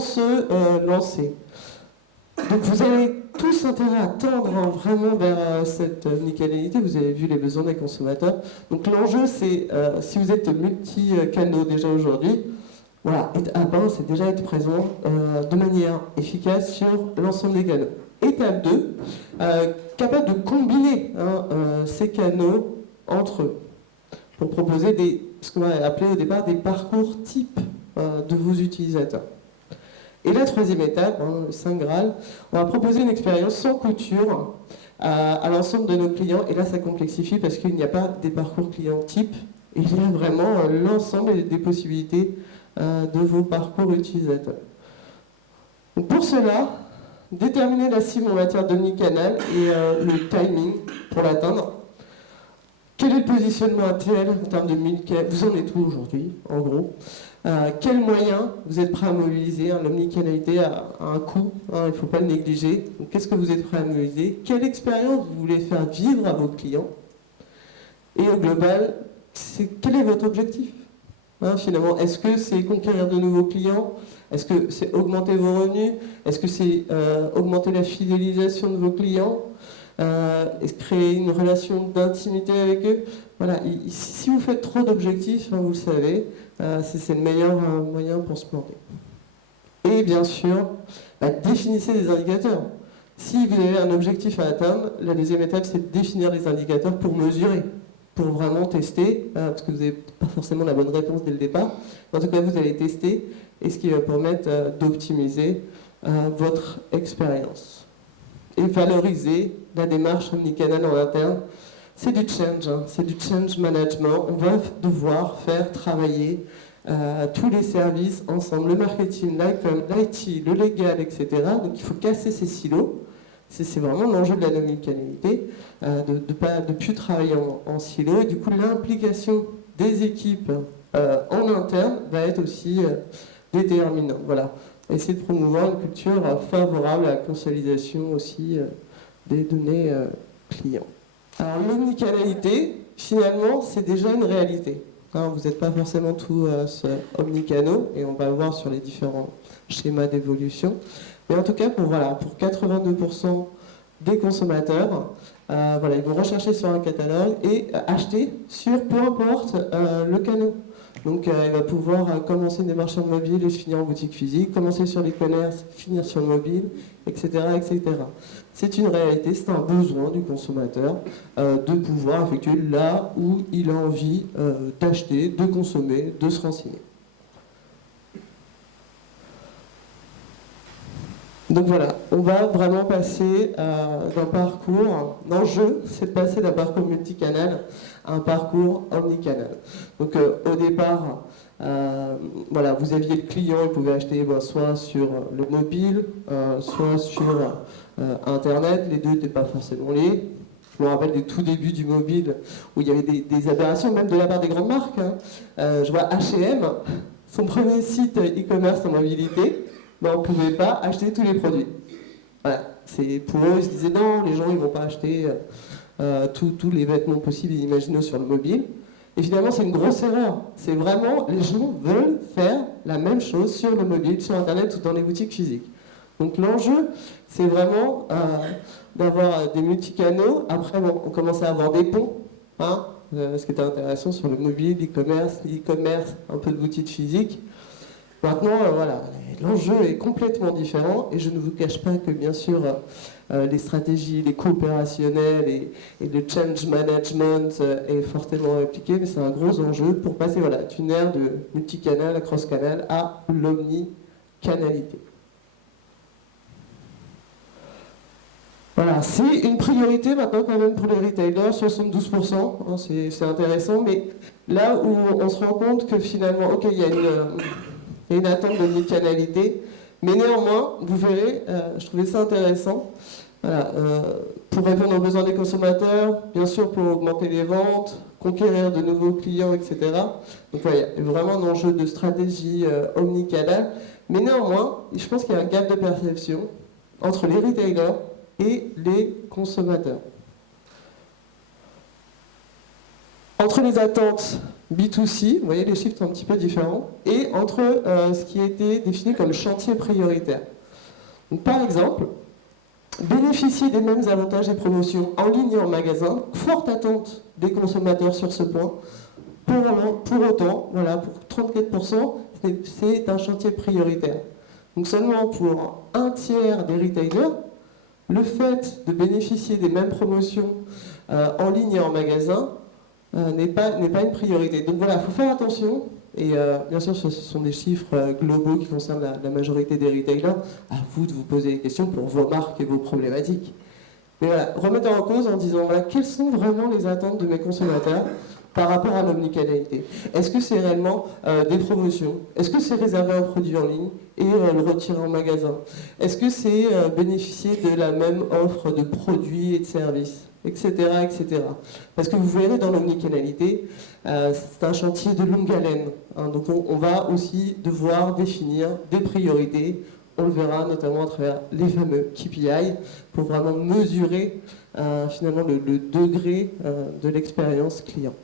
vraiment se lancer. Donc vous avez tous intérêt à tendre vraiment vers cette omnicanalité. Vous avez vu les besoins des consommateurs. Donc l'enjeu, c'est, si vous êtes multi-canaux déjà aujourd'hui, voilà, étape 1, c'est déjà être présent de manière efficace sur l'ensemble des canaux. Étape 2, capable de combiner ces canaux entre eux pour proposer ce qu'on va appeler au départ des parcours types de vos utilisateurs. Et la troisième étape, le Saint Graal, on va proposer une expérience sans couture à l'ensemble de nos clients. Et là, ça complexifie parce qu'il n'y a pas des parcours clients types. Il y a vraiment l'ensemble des possibilités de vos parcours utilisateurs. Donc pour cela, déterminer la cible en matière d'omnicanal et le timing pour l'atteindre. Quel est le positionnement actuel en termes de multicanal? Vous en êtes où aujourd'hui, en gros? Quels moyens vous êtes prêt à mobiliser? L'omnicanalité a un coût, il ne faut pas le négliger. Qu'est-ce que vous êtes prêt à mobiliser? Quelle expérience vous voulez faire vivre à vos clients? Et au global, quel est votre objectif? Finalement, est-ce que c'est conquérir de nouveaux clients? Est-ce que c'est augmenter vos revenus? Est-ce que c'est augmenter la fidélisation de vos clients? Créer une relation d'intimité avec eux? Voilà. Si vous faites trop d'objectifs, vous le savez, c'est le meilleur moyen pour se planter. Et bien sûr, définissez des indicateurs. Si vous avez un objectif à atteindre, la deuxième étape, c'est de définir les indicateurs pour mesurer, pour vraiment tester, parce que vous n'avez pas forcément la bonne réponse dès le départ. En tout cas, vous allez tester, et ce qui va permettre d'optimiser votre expérience. Et valoriser la démarche omnicanal en interne. C'est du change, c'est du change management. On va devoir faire travailler tous les services ensemble, le marketing, l'IT, le légal, etc. Donc il faut casser ces silos. C'est vraiment l'enjeu de la omnicanalité, de ne plus travailler en silo. Et du coup, l'implication des équipes en interne va être aussi déterminante. Voilà. Essayer de promouvoir une culture favorable à la consolidation aussi des données clients. Alors l'omnicanalité, finalement, c'est déjà une réalité. Vous n'êtes pas forcément tous omnicanaux, et on va le voir sur les différents schémas d'évolution. Mais en tout cas, pour 82% des consommateurs, ils vont rechercher sur un catalogue et acheter sur peu importe le canal. Donc il va pouvoir commencer une démarche sur le mobile et finir en boutique physique, commencer sur l'e-commerce, finir sur le mobile, etc. etc. C'est une réalité, c'est un besoin du consommateur de pouvoir effectuer là où il a envie d'acheter, de consommer, de se renseigner. Donc voilà, on va vraiment passer d'un parcours, l'enjeu c'est de passer d'un parcours multicanal à un parcours omnicanal. Donc au départ, vous aviez le client, il pouvait acheter soit sur le mobile, soit sur Internet, les deux n'étaient pas forcément liés. Je me rappelle des tout débuts du mobile où il y avait des aberrations, même de la part des grandes marques. Je vois H&M, son premier site e-commerce en mobilité, on ne pouvait pas acheter tous les produits. Voilà. Pour eux, ils se disaient non, les gens ils ne vont pas acheter tous les vêtements possibles et imaginaux sur le mobile. Et finalement, c'est une grosse erreur. C'est vraiment, les gens veulent faire la même chose sur le mobile, sur Internet ou dans les boutiques physiques. Donc l'enjeu, c'est vraiment d'avoir des multicanaux. Après, on commence à avoir des ponts. Ce qui était intéressant sur le mobile, l'e-commerce, un peu de boutique physique. Maintenant, l'enjeu est complètement différent et je ne vous cache pas que bien sûr les stratégies, les coopérationnelles et le change management est fortement appliqué, mais c'est un gros enjeu pour passer d'une ère de multicanal à cross-canal à l'omnicanalité. Voilà, c'est une priorité maintenant quand même pour les retailers, 72%, c'est intéressant, mais là où on se rend compte que finalement, ok, il y a une attente d'omnicanalité, mais néanmoins, vous verrez, je trouvais ça intéressant, pour répondre aux besoins des consommateurs, bien sûr pour augmenter les ventes, conquérir de nouveaux clients, etc. Donc il y a vraiment un enjeu de stratégie omnicanale, mais néanmoins, je pense qu'il y a un gap de perception entre les retailers et les consommateurs. Entre les attentes B2C, vous voyez les chiffres sont un petit peu différents, et entre ce qui a été défini comme chantier prioritaire. Donc, par exemple, bénéficier des mêmes avantages et promotions en ligne et en magasin, forte attente des consommateurs sur ce point. Pour autant, voilà, pour 34%, c'est un chantier prioritaire. Donc seulement pour un tiers des retailers, le fait de bénéficier des mêmes promotions en ligne et en magasin n'est pas une priorité. Donc voilà, il faut faire attention. Et bien sûr, ce sont des chiffres globaux qui concernent la majorité des retailers. À vous de vous poser des questions pour vos marques et vos problématiques. Mais voilà, remettre en cause en disant voilà, quelles sont vraiment les attentes de mes consommateurs par rapport à l'omnicanalité. Est-ce que c'est réellement des promotions? Est-ce que c'est réserver un produit en ligne et le retirer en magasin? Est-ce que c'est bénéficier de la même offre de produits et de services, etc., etc. Parce que vous verrez dans l'omnicanalité, c'est un chantier de longue haleine. Hein, donc on va aussi devoir définir des priorités. On le verra notamment à travers les fameux KPI pour vraiment mesurer finalement le degré de l'expérience client.